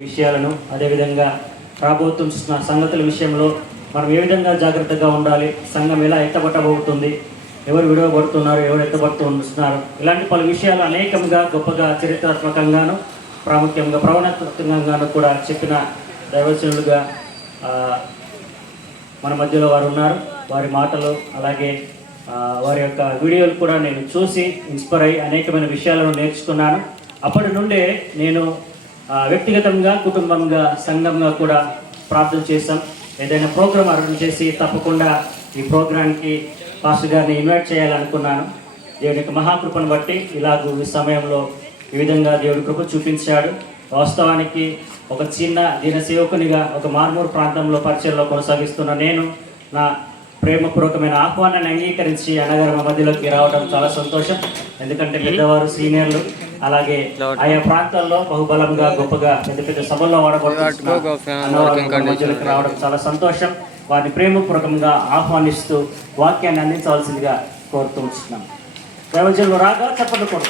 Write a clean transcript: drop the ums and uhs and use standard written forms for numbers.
విషయాలను అదేవిధంగా రాబోతున్న సంగతుల విషయంలో మనం ఏ విధంగా జాగ్రత్తగా ఉండాలి, సంఘం ఎలా ఎత్తబట్టబోతుంది, ఎవరు విడవబడుతున్నారు, ఎవరు ఎత్తబడుతున్నారు, ఇలాంటి పలు విషయాలు అనేకంగా గొప్పగా చరిత్రాత్మకంగాను ప్రాముఖ్యంగా ప్రవణాత్మకంగాను కూడా చెప్పిన దైవజనులుగా మన మధ్యలో వారు ఉన్నారు. వారి మాటలు అలాగే వారి యొక్క వీడియోలు కూడా నేను చూసి ఇన్స్పైర్ అయ్యి అనేకమైన విషయాలను నేర్చుకున్నాను. అప్పటి నుండే నేను వ్యక్తిగతంగా, కుటుంబంగా, సంఘంగా కూడా ప్రార్థన చేశాం. ఏదైనా ప్రోగ్రాం అరేంజ్ చేసి తప్పకుండా ఈ ప్రోగ్రాంకి పాస్టర్ గారిని ఇన్వైట్ చేయాలనుకున్నాను. దేవుడి యొక్క మహాకృపను బట్టి ఇలాగూ ఈ సమయంలో ఈ విధంగా దేవుడి కృప చూపించాడు. వాస్తవానికి ఒక చిన్న దీన సేవకునిగా ఒక మార్మూరు ప్రాంతంలో పరిచయంలో కొనసాగిస్తున్న నేను నా ప్రేమపూర్వకమైన ఆహ్వానాన్ని అంగీకరించి అన్నగారు మా మధ్యలోకి రావడం చాలా సంతోషం. ఎందుకంటే పెద్దవారు, సీనియర్లు, అలాగే ఆయా ప్రాంతాల్లో బహుబలంగా గొప్పగా పెద్ద పెద్ద సభల్లో మధ్యలోకి రావడం చాలా సంతోషం. వారిని ప్రేమపూర్వకంగా ఆహ్వానిస్తూ వాక్యాన్ని అందించవలసిందిగా కోరుతూ ఉంటున్నాం. దైవజనులు రాగా చెప్పండి కూడా